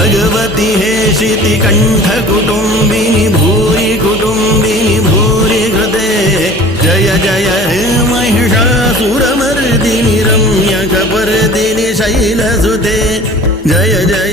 भगवति हे शितिकण्ठकुटुम्बिनि भूरि कुटुम्बिनि भूरि कृते जय जय हे महिषासुरमर्दिनि रम्यकपर्दिनि शैलसुते जय जय